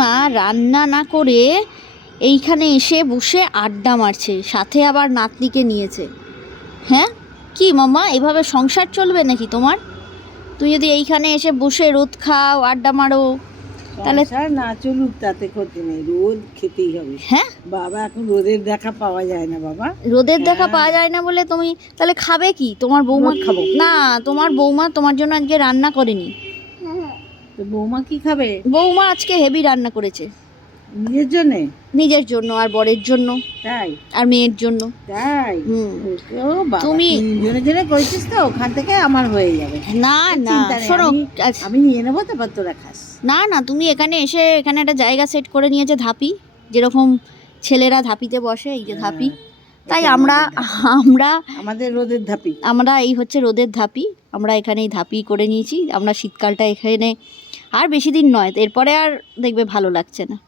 মা রান্না না করে এইখানে এসে বসে আড্ডা মারছে, সাথে আবার নাতনিকে নিয়েছে। হ্যাঁ কি মামা, এভাবে সংসার চলবে নাকি তোমার? তুমি যদি এইখানে এসে বসে রোদ খাও, আড্ডা মারো, তাহলে না চলুক, তাতে ক্ষতি নেই, রোদ খেতেই হবে। হ্যাঁ বাবা, এখন রোদের দেখা পাওয়া যায় না বাবা। রোদের দেখা পাওয়া যায় না বলে তুমি তাহলে খাবে কি? তোমার বৌমা খাবো না, তোমার বৌমা তোমার জন্য আজকে রান্না করেনি। তো বৌমা কি খাবে? বৌমা আজকে হেভি রান্না করেছে নিজের জন্যে? নিজের জন্য আর বরের জন্য, তাই? আর মেয়ের জন্য। তাই? ও বাবা, তুমি জনে জনে করেছিস তো, ওখান থেকে আমার হয়ে যাবে। না না শোনো, আমি নিয়ে নেবো, তারপর তোরা খাস। না না তুমি এখানে এসে এখানে একটা জায়গা সেট করে নিয়েছে, ধাপি, যেরকম ছেলেরা ধাপিতে বসে, এই যে ধাপি। তাই আমরা আমাদের রোদের ধাপি, আমরা এই হচ্ছে রোদের ধাপি, আমরা এখানেই ধাপি করে নিয়েছি। আমরা শীতকালটা এখানে আর বেশি দিন নয়, এরপরে আর দেখবে ভালো লাগছে না।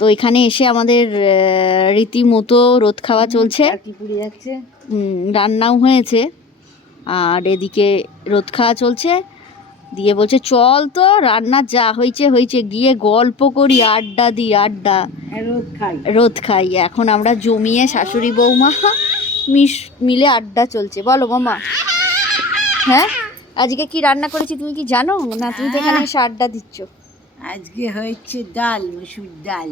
তো এখানে এসে আমাদের রীতিমতো রোদ খাওয়া চলছে, রান্নাও হয়েছে, আর এদিকে রোদ খাওয়া চলছে। দিয়ে বলছে চল তো, রান্না যা হয়েছে হয়েছে, গিয়ে গল্প করি, আড্ডা দিই, আড্ডা, রোদ খাই। এখন আমরা জমিয়ে শাশুড়ি বৌমা মিলে আড্ডা চলছে। বলো মামা, হ্যাঁ আজকে কি রান্না করেছি তুমি কি জানো না? তুমি তো এখানে এসে আড্ডা দিচ্ছ। আজকে হয়েছে ডাল, মসুর ডাল,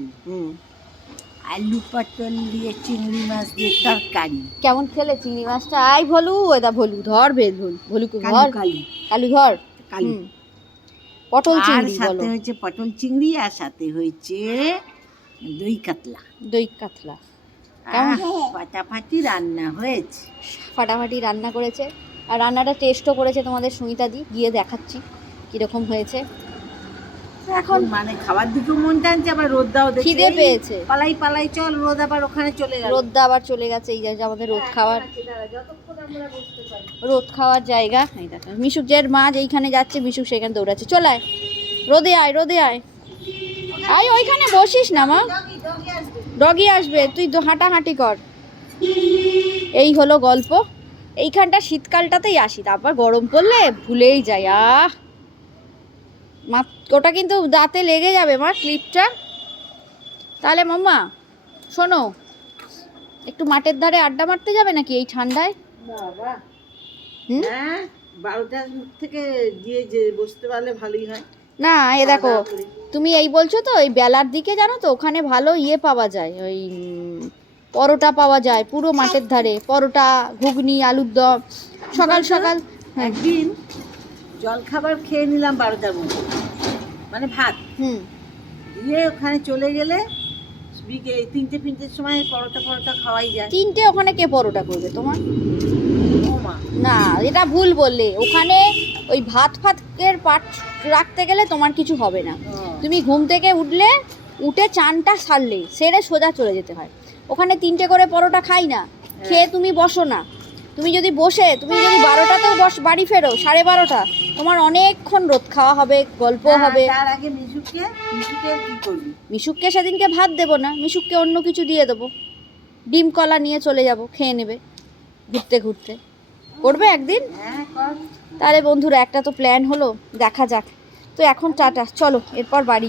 আলু পটল দিয়ে চিংড়ি মাছ দিয়ে তরকারি। কেমন খেলে চিংড়ি মাছটা? আই ভলু, এদা ভলু ধর, বেদ ভলুকে ধর, কালু ধর, পটল চিংড়ি। সাথে হয়েছে পটল চিংড়ি, আর সাথে হয়েছে দই কাতলা। দই কাতলা ফাটাফাটি রান্না হয়েছে, ফাটাফাটি রান্না করেছে। আর রান্নাটা টেস্টও করেছে তোমাদের সুমিতা দি, গিয়ে দেখাচ্ছি কিরকম হয়েছে। এখন মানে খাবার দিকেও মন টানছে, আবার রোদটাও দেখে খিদে পেয়েছে। পালাই পালাই চল, রোদ আবার ওখানে চলে গেল, রোদটা আবার চলে গেছে। এই যে আমাদের রোদ খাওয়ার জায়গা। এই দেখো মিশুকের মা যেইখানে যাচ্ছে, মিশুক সেখানে দৌড়াচ্ছে। চলে আয়, রোদে আয়, রোদে আয়, আয় ওইখানে বসিস না মা, ডগি আসবে, তুই হাঁটাহাঁটি কর। এই হলো গল্প। এইখানটা শীতকালটাতেই আসি, তারপর গরম পড়লে ভুলেই যাই। মা ওটা কিন্তু দাঁতে লেগে যাবে মা, ক্লিপটা। তাহলে মাম্মা শোনো, একটু মাঠের ধারে আড্ডা মারতে যাবে নাকি এই ঠান্ডায়? বাবা, হ্যাঁ 12টার থেকে গিয়ে যে বসতে পারলে ভালোই হয়। না এ দেখো, তুমি এই বলছো তো, এই বেলার দিকে জানো তো ওখানে ভালো ইয়ে পাওয়া যায়, ওই পরোটা পাওয়া যায় পুরো মাঠের ধারে, পরোটা, ঘুগনি, আলুর দম, সকাল সকাল। একদিন জল খাবার খেয়ে নিলাম 12টার মধ্যে, মানে ভাত, দিয়ে ওখানে চলে গেলে বিকেল 3-4টের সময় পরোটা খাওয়াই যায়। 3টে ওখানে কে পরোটা করবে তোমার? না এটা ভুল বললে, ওখানে ওই ভাতের পাট রাখতে গেলে তোমার কিছু হবে না। তুমি ঘুম থেকে উঠে চানটা সারলে, সেরে সোজা চলে যেতে হয়। ওখানে 3টে করে পরোটা খাই না, খেয়ে তুমি বসো না। তুমি যদি 12টাতেও বাড়ি ফেরো, 12:30, তোমার অনেকক্ষণ রোদ খাওয়া হবে, গল্প হবে। তার আগে মিশুককে সেদিনকে ভাত দেবো না, মিশুককে অন্য কিছু দিয়ে দেবো, ডিম কলা নিয়ে চলে যাব, খেয়ে নেবে ঘুরতে ঘুরতে। করবে একদিন? তাহলে বন্ধুরা একটা তো প্ল্যান হলো, দেখা যাক। তো এখন টাটা, চলো এরপর বাড়ি যাবো।